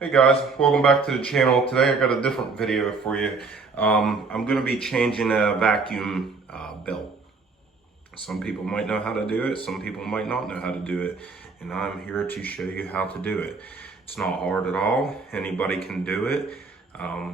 Hey guys, welcome back to the channel. Today I got a different video for you. I'm going to be changing a vacuum belt. Some people might know how to do it, some people might not know how to do it, and I'm here to show you how to do it. It's not hard at all, anybody can do it.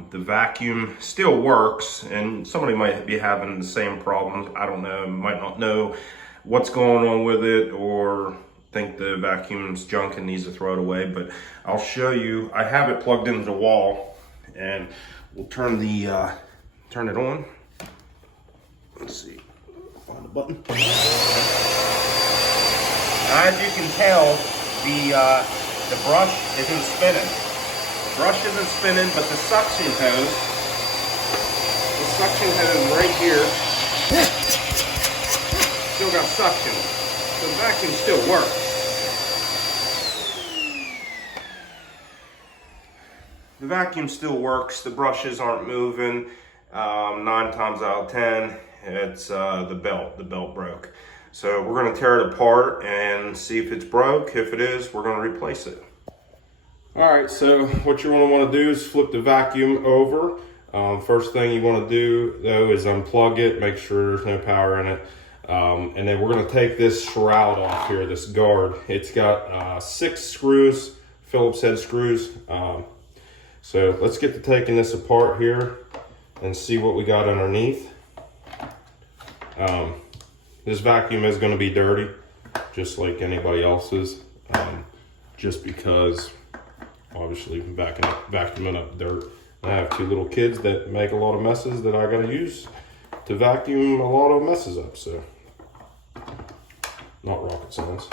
The vacuum still works, and somebody might be having the same problems. I don't know, might not know what's going on with it, or think the vacuum's junk and needs to throw it away, but I'll show you. I have it plugged into the wall, and we'll turn it on. Let's see, find the button. Now, as you can tell, the brush isn't spinning. The brush isn't spinning, but the suction hose right here still got suction. So the vacuum still works. The vacuum still works. The brushes aren't moving. 9 times out of 10, it's the belt. The belt broke. So we're going to tear it apart and see if it's broke. If it is, we're going to replace it. All right, so what you're going to want to do is flip the vacuum over. First thing you want to do, though, is unplug it. Make sure there's no power in it. And then we're going to take this shroud off here, this guard. It's got 6 screws, Phillips head screws. So let's get to taking this apart here and see what we got underneath. This vacuum is going to be dirty, just like anybody else's, just because obviously vacuuming up dirt. I have 2 little kids that make a lot of messes that I got to use to vacuum a lot of messes up, so not rocket science.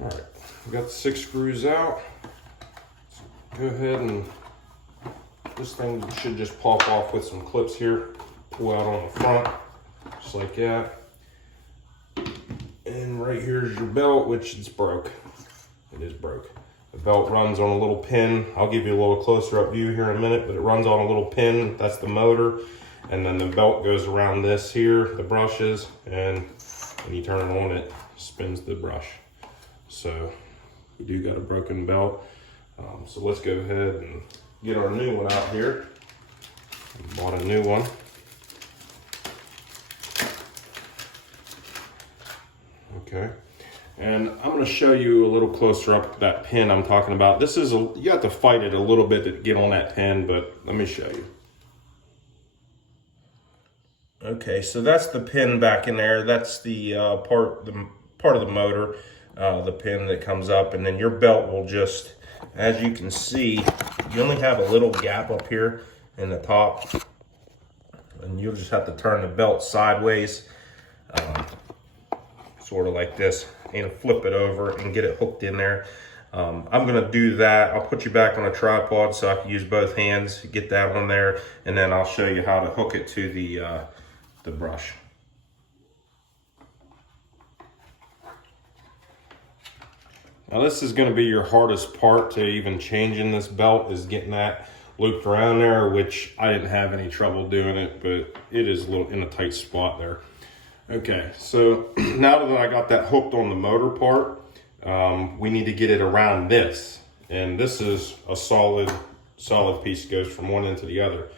All right, we got the 6 screws out. Go ahead and this thing should just pop off with some clips here. Pull out on the front, just like that. And right here is your belt, which is broke. It is broke. The belt runs on a little pin. I'll give you a little closer up view here in a minute, but it runs on a little pin. That's the motor. And then the belt goes around this here, the brushes, and when you turn it on, it spins the brush. So we do got a broken belt. So let's go ahead and get our new one out here. Bought a new one. Okay, and I'm going to show you a little closer up that pin I'm talking about. This is you have to fight it a little bit to get on that pin, but let me show you. Okay, so that's the pin back in there. That's the part of the motor, the pin that comes up, and then your belt will just, as you can see, you only have a little gap up here in the top, and you'll just have to turn the belt sideways, sort of like this, and flip it over and get it hooked in there. I'm gonna do that. I'll put you back on a tripod so I can use both hands, get that on there, and then I'll show you how to hook it to the brush. Now this is going to be your hardest part to even changing this belt, is getting that looped around there, which I didn't have any trouble doing it, but it is a little in a tight spot there. Okay, so now that I got that hooked on the motor part, we need to get it around this. And this is a solid piece, goes from one end to the other.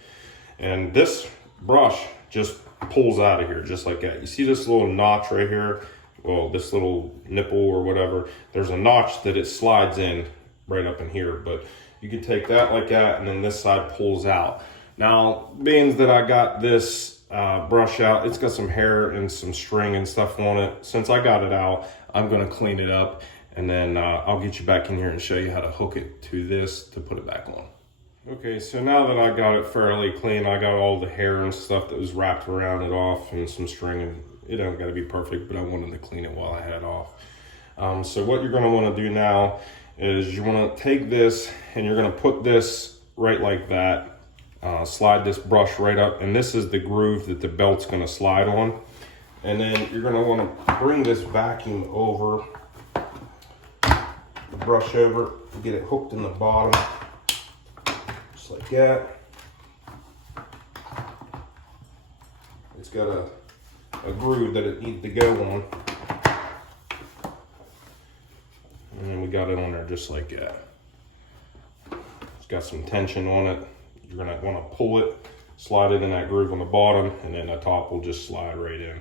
And this brush just pulls out of here just like that. You see this little notch right here? Well, this little nipple or whatever, there's a notch that it slides in right up in here, but you can take that like that, and then this side pulls out. Now, being that I got this brush out, it's got some hair and some string and stuff on it. Since I got it out, I'm gonna clean it up, and then I'll get you back in here and show you how to hook it to this to put it back on. Okay, so now that I got it fairly clean, I got all the hair and stuff that was wrapped around it off, and some string, and it don't gotta be perfect, but I wanted to clean it while I had it off. So what you're gonna wanna do now is you wanna take this and you're gonna put this right like that, slide this brush right up, and this is the groove that the belt's gonna slide on. And then you're gonna wanna bring this vacuum over, the brush over, get it hooked in the bottom, just like that. It's got a groove that it needs to go on. And then we got it on there just like that. It's got some tension on it. You're gonna wanna pull it, slide it in that groove on the bottom, and then the top will just slide right in.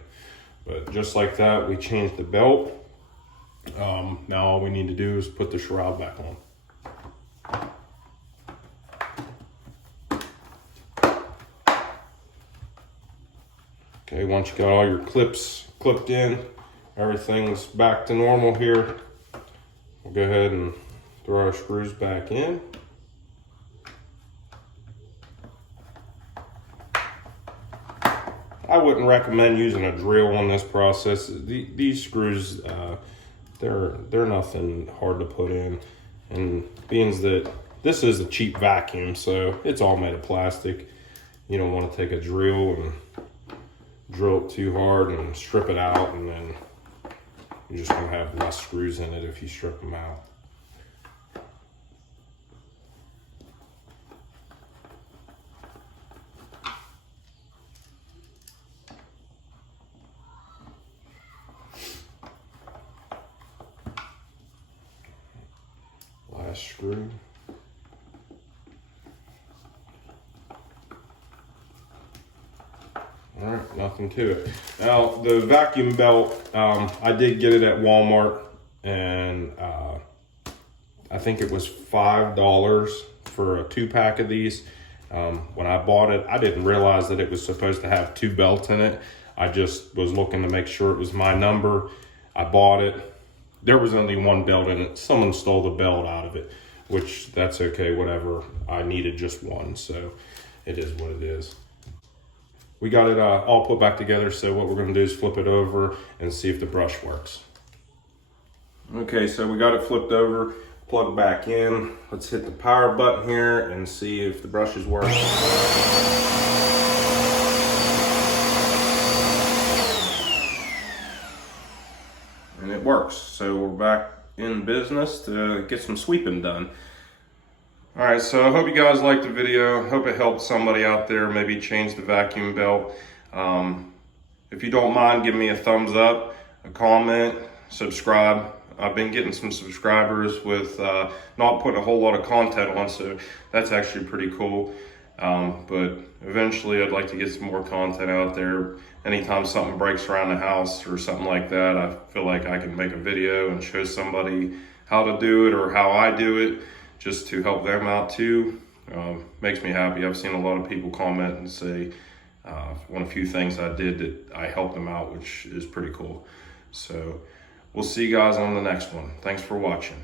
But just like that, we changed the belt. Now all we need to do is put the shroud back on. Okay, once you got all your clips clipped in, everything's back to normal here. We'll go ahead and throw our screws back in. I wouldn't recommend using a drill on this process. These screws, they're nothing hard to put in. And being that this is a cheap vacuum, so it's all made of plastic, you don't want to take a drill and drill it too hard and strip it out, and then you're just gonna have less screws in it if you strip them out. Last screw. All right, nothing to it. Now, the vacuum belt, I did get it at Walmart, and I think it was $5 for a 2-pack of these. When I bought it, I didn't realize that it was supposed to have 2 belts in it. I just was looking to make sure it was my number. I bought it. There was only 1 belt in it. Someone stole the belt out of it, which that's okay, whatever. I needed just 1, so it is what it is. We got it all put back together, so what we're gonna do is flip it over and see if the brush works. Okay, so we got it flipped over, plugged back in. Let's hit the power button here and see if the brushes work. And it works, so we're back in business to get some sweeping done. All right, so I hope you guys liked the video. I hope it helped somebody out there, maybe change the vacuum belt. If you don't mind, give me a thumbs up, a comment, subscribe. I've been getting some subscribers with not putting a whole lot of content on, so that's actually pretty cool. But eventually I'd like to get some more content out there. Anytime something breaks around the house or something like that, I feel like I can make a video and show somebody how to do it or how I do it, just to help them out too. Makes me happy. I've seen a lot of people comment and say on a few things I did that I helped them out, which is pretty cool. So we'll see you guys on the next one. Thanks for watching.